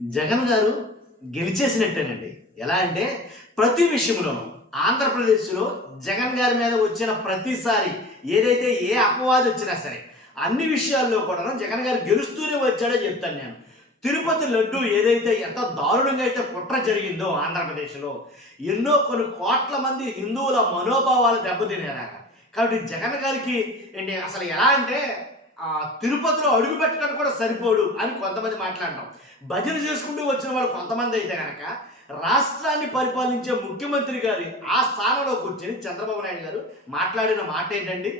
జగన్ గారు గెలిచేసినట్టేనండి. ఎలా అంటే ప్రతి విషయంలోనూ ఆంధ్రప్రదేశ్‌లో జగన్ గారి మీద వచ్చిన ప్రతిసారి ఏదైతే ఏ అపవాదు వచ్చినా సరే, అన్ని విషయాల్లో కూడాను జగన్ గారు గెలుస్తూనే వచ్చాడో చెప్తాను నేను. తిరుపతి లడ్డు ఏదైతే ఎంత దారుణంగా అయితే కుట్ర జరిగిందో ఆంధ్రప్రదేశ్‌లో, ఎన్నో కొన్ని కోట్ల మంది హిందువుల మనోభావాలు దెబ్బతినేలాగా. కాబట్టి జగన్ గారికి ఏంటి అసలు ఎలా అంటే తిరుపతిలో అడుగు పెట్టడానికి కూడా సరిపోడు అని కొంతమంది మాట్లాడడం. భజన చేసుకుంటూ వచ్చిన వాళ్ళు కొంతమంది అయితే గనక రాష్ట్రాన్ని పరిపాలించే ముఖ్యమంత్రి గారి ఆ స్థానంలో కూర్చొని చంద్రబాబు నాయుడు గారు మాట్లాడిన మాట ఏంటండి?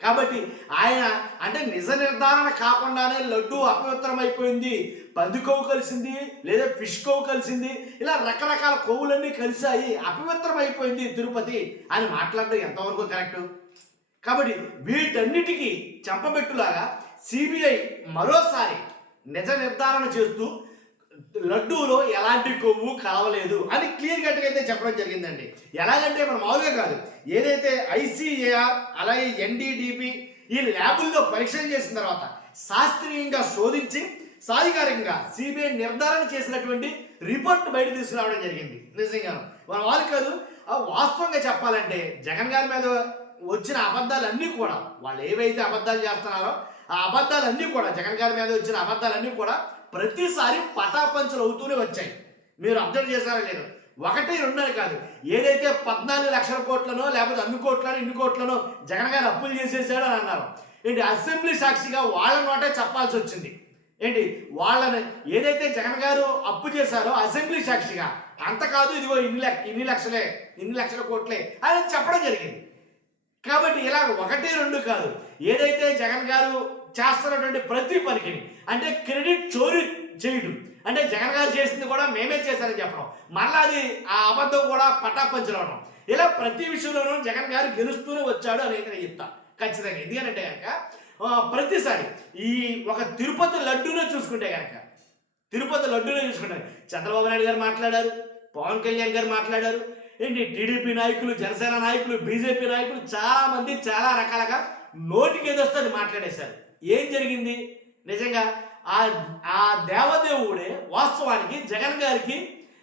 కాబట్టి ఆయన అంటే నిజ నిర్ధారణ కాకుండానే లడ్డు అపవిత్రమైపోయింది, పంది కొవ్వు కలిసింది లేదా ఫిష్ కొవ్వు కలిసింది, ఇలా రకరకాల కొవ్వులన్నీ కలిసాయి, అపవిత్రమైపోయింది తిరుపతి అని మాట్లాడడం ఎంతవరకు కరెక్టు? కాబట్టి వీటన్నిటికీ చెంపబెట్టులాగా సిబిఐ మరోసారి నిజ నిర్ధారణ చేస్తూ లడ్డూలో ఎలాంటి కొవ్వు కలవలేదు అని క్లియర్ కట్గా అయితే చెప్పడం జరిగిందండి. ఎలాగంటే మనం మామూలుగా కాదు, ఏదైతే ఐసిఏఆర్ అలాగే ఎన్డీడీపీ ఈ ల్యాబుల్లో పరీక్షలు చేసిన తర్వాత శాస్త్రీయంగా శోధించి సాధికారికంగా సిబిఐ నిర్ధారణ చేసినటువంటి రిపోర్ట్ బయట తీసుకురావడం జరిగింది. నిజంగా మన వాళ్ళు కాదు, వాస్తవంగా చెప్పాలంటే జగన్ గారి మీద వచ్చిన అబద్ధాలన్నీ కూడా, వాళ్ళు ఏవైతే అబద్ధాలు చేస్తున్నారో ఆ అబద్ధాలన్నీ కూడా, జగన్ గారి మీద వచ్చిన అబద్ధాలన్నీ కూడా ప్రతిసారి పటాపంచలు అవుతూనే వచ్చాయి. మీరు అబ్జర్వ్ చేశారా లేదు? ఒకటి రెండని కాదు, ఏదైతే 14 లక్షల కోట్లనో లేకపోతే అన్ని కోట్లను ఇన్ని కోట్లనో జగన్ గారు అప్పులు చేసేసాడు అని అన్నారు. ఏంటి అసెంబ్లీ సాక్షిగా వాళ్ళ నోటే చెప్పాల్సి వచ్చింది. ఏంటి వాళ్ళని ఏదైతే జగన్ గారు అప్పు చేశారో అసెంబ్లీ సాక్షిగా అంత కాదు, ఇదిగో ఇన్ని లక్షల కోట్లే అని చెప్పడం జరిగింది. కాబట్టి ఇలా ఒకటి రెండు కాదు, ఏదైతే జగన్ గారు చేస్తున్నటువంటి ప్రతి పనికి అంటే క్రెడిట్ చోరీ చేయడం, అంటే జగన్ గారు చేసింది కూడా మేమే చేశారని చెప్పడం, మళ్ళీ అది ఆ అబద్ధం కూడా పటాపంచలవడం, ఇలా ప్రతి విషయంలోనూ జగన్ గారు గెలుస్తూనే వచ్చాడు అనేది నేను చెప్తా ఖచ్చితంగా. ఎందుకంటే కనుక ప్రతిసారి ఈ ఒక తిరుపతి లడ్డూనే చూసుకుంటే చంద్రబాబు నాయుడు గారు మాట్లాడారు, పవన్ కళ్యాణ్ గారు మాట్లాడారు, ఏంటి టీడీపీ నాయకులు, జనసేన నాయకులు, బీజేపీ నాయకులు చాలామంది చాలా రకాలుగా నోటికి ఏదొస్తే అది మాట్లాడేశారు. ఏం జరిగింది? నిజంగా ఆ దేవదేవుడే వాస్తవానికి జగన్ గారికి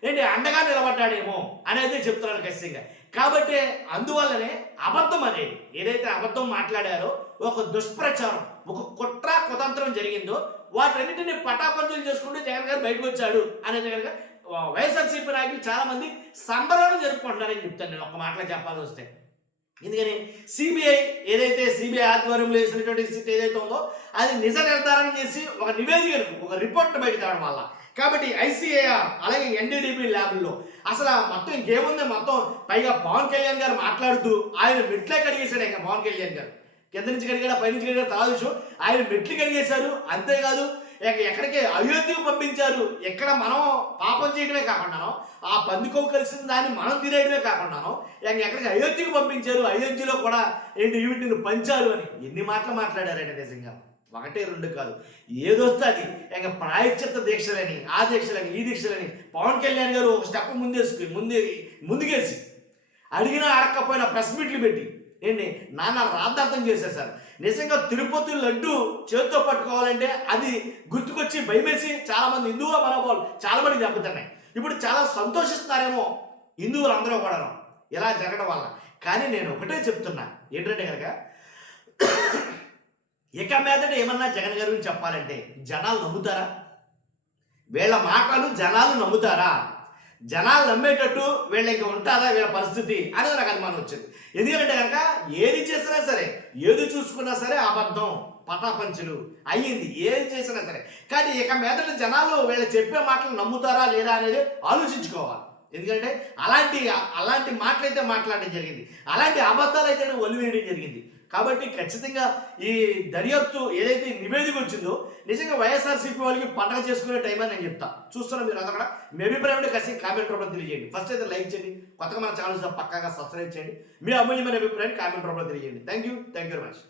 ఏంటి అండగా నిలబడ్డాడేమో అనేది చెప్తున్నారు ఖచ్చితంగా. కాబట్టి అందువల్లనే అబద్ధం అనేది ఏదైతే అబద్ధం మాట్లాడారో, ఒక దుష్ప్రచారం, ఒక కుట్ర కుతంత్రం జరిగిందో వాటన్నిటిని పటాపంచలు చేసుకుంటూ జగన్ గారు బయటకు వచ్చాడు అనేది కనుక వైఎస్ఆర్సీపీ నాయకులు చాలా మంది సంబరాలు జరుపుకుంటున్నారని చెప్తాను నేను ఒక మాటలో చెప్పాల్సి వస్తే. ఎందుకని సిబిఐ ఏదైతే సిబిఐ ఆధ్వర్యంలో వేసినటువంటి స్థితి ఏదైతే ఉందో అది నిజ నిర్ధారణ చేసి ఒక నివేదికను ఒక రిపోర్ట్ బయట తేవడం వల్ల. కాబట్టి ఐసిఏఆర్ అలాగే ఎన్డీడీపీ ల్యాబుల్లో అసలు మొత్తం ఇంకేముంది, మొత్తం పైగా పవన్ కళ్యాణ్ గారు మాట్లాడుతూ ఆయన మెట్లే కడిగేశాడు. ఇంకా పవన్ కళ్యాణ్ గారు కింద నుంచి కడిగాడు, పైనుంచి కడిగాడు తర్వాత విషయం, ఆయన మెట్లు కడిగేశారు. అంతేకాదు ఎక్కడికి అయోధ్యకు పంపించారు, ఎక్కడ మనం పాపం చేయడమే కాకుండానో ఆ పందికొవ్వు కలిసిన దాన్ని మనం తినేయడమే కాకుండానో ఎక్కడికి అయోధ్యకు పంపించారు, అయోధ్యలో కూడా ఏంటి వీటిని పంచారు అని ఎన్ని మాటలు మాట్లాడారంటే నిజంగా ఒకటి రెండు కాదు, ఏదొస్తే అది ఇంకా ప్రాయశ్చిత్త దీక్షలని ఆ దీక్షలని ఈ దీక్షలని పవన్ కళ్యాణ్ గారు ఒక స్టెప్ ముందుకేసి అడిగినా అడగకపోయినా ప్రెస్ మీట్లు పెట్టి ఏంటి నాన్న రాద్ధార్థం చేసేసారు. నిజంగా తిరుపతి లడ్డు చేతితో పట్టుకోవాలంటే అది గుర్తుకొచ్చి భయమేసి చాలామంది హిందువుల మనోభావాలు చాలా మంది దెబ్బతిన్నాయి. ఇప్పుడు చాలా సంతోషిస్తున్నారేమో హిందువులు అందరూ కూడా ఇలా జరగడం వల్ల. కానీ నేను ఒకటే చెప్తున్నా ఏంటంటే కనుక ఇక మీదట ఏమన్నా జగన్ గారి గురించి చెప్పాలంటే జనాలు నమ్ముతారా? వీళ్ళ మాటలు జనాలు నమ్ముతారా? జనాలు నమ్మేటట్టు వీళ్ళకి ఉంటారా వీళ్ళ పరిస్థితి అనేది నాకు అనుమానం వచ్చింది. ఎందుకంటే కనుక ఏది చేసినా సరే, ఏది చూసుకున్నా సరే అబద్ధం పటాపంచులు అయ్యింది, ఏది చేసినా సరే. కానీ ఇక మీదట జనాలు వీళ్ళు చెప్పే మాటలు నమ్ముతారా లేదా అనేది ఆలోచించుకోవాలి. ఎందుకంటే అలాంటి మాటలైతే మాట్లాడడం జరిగింది, అలాంటి అబద్ధాలు అయితే వదిలివేయడం జరిగింది. కాబట్టి ఖచ్చితంగా ఈ దర్యాప్తు ఏదైతే నివేదిక వచ్చిందో నిజంగా వైఎస్ఆర్సీపీ వాళ్ళకి పండగ చేసుకునే టైం అని నేను చెప్తా. చూస్తున్నా మీరు అక్కడ మీ అభిప్రాయం ఖచ్చితంగా కామెంట్ రూపంలో తెలియజేయండి. ఫస్ట్ అయితే లైక్ చేయండి, కొత్తగా మన ఛానల్స్ పక్కాగా సబ్స్క్రైబ్ చేయండి, మీ అమూల్యమైన అభిప్రాయాన్ని కామెంట్ రూపంలో తెలియజేయండి. Thank you very much.